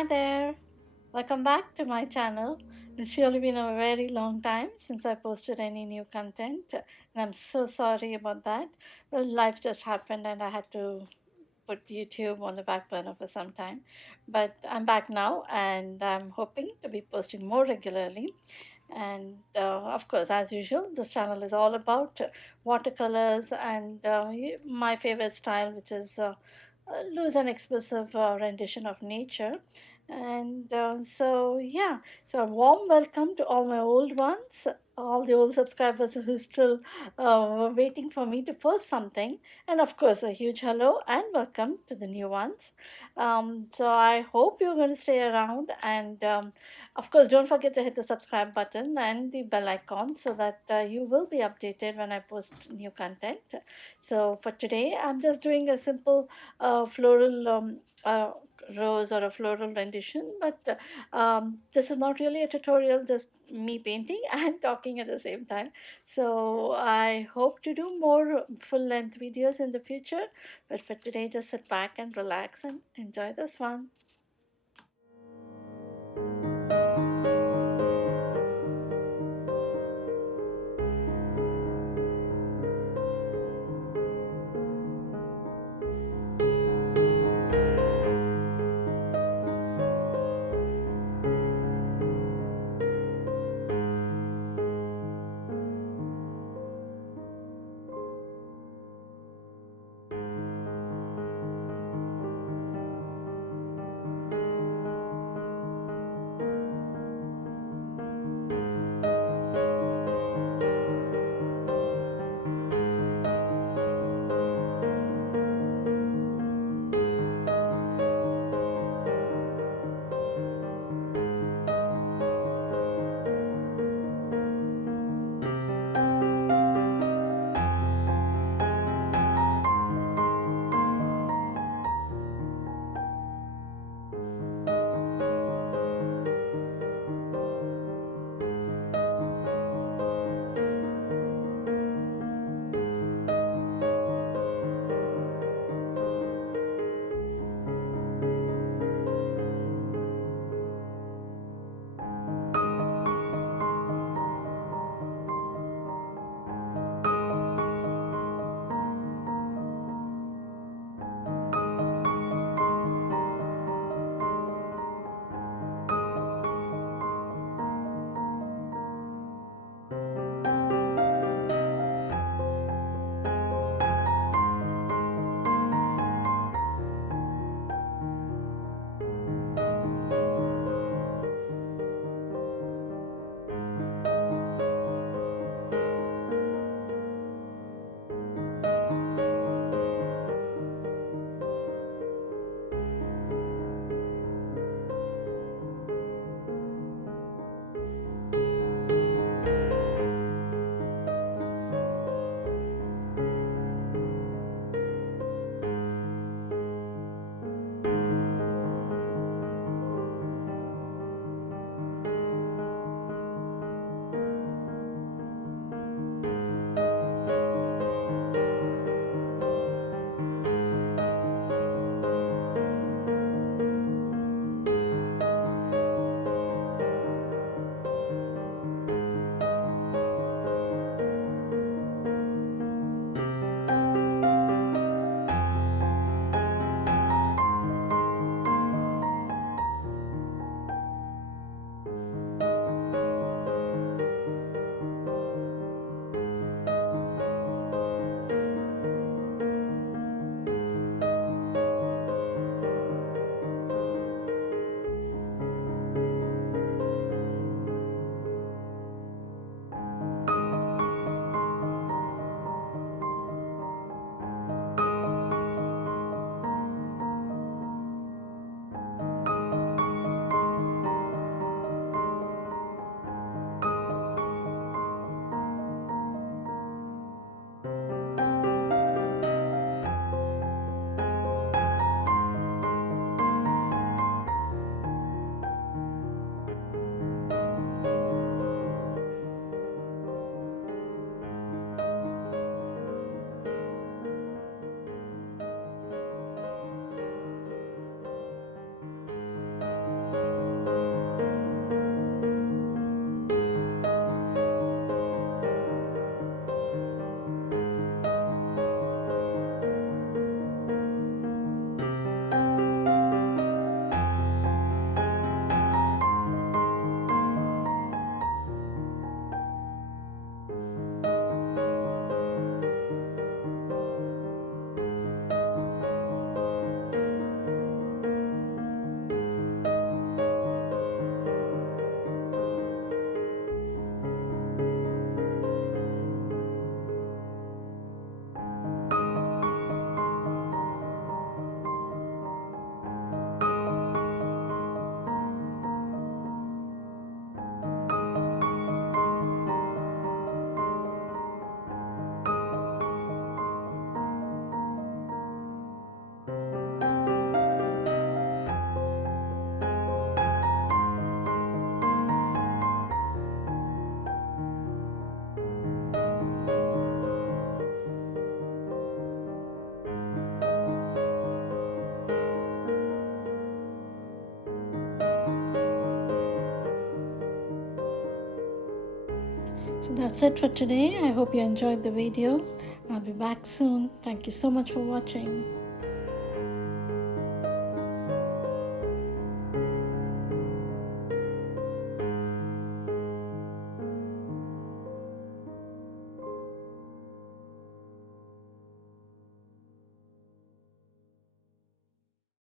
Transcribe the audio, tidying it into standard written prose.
Hi there, welcome back to my channel. It's surely been a very long time since I posted any new content, and I'm so sorry about that. Well, life just happened, and I had to put YouTube on the back burner for some time. But I'm back now, and I'm hoping to be posting more regularly. And of course, as usual, this channel is all about watercolors and my favorite style, which is loose and expressive rendition of nature. And so a warm welcome to all my old ones, all the old subscribers who still were waiting for me to post something. And of course, a huge hello and welcome to the new ones. So I hope you're going to stay around, and of course, don't forget to hit the subscribe button and the bell icon so that you will be updated when I post new content. So for today, I'm just doing a simple floral rose or a floral rendition, but this is not really a tutorial, just me painting and talking at the same time. So I hope to do more full length videos in the future, but for today, just sit back and relax and enjoy this one. So that's it for today. I hope you enjoyed the video. I'll be back soon. Thank you so much for watching.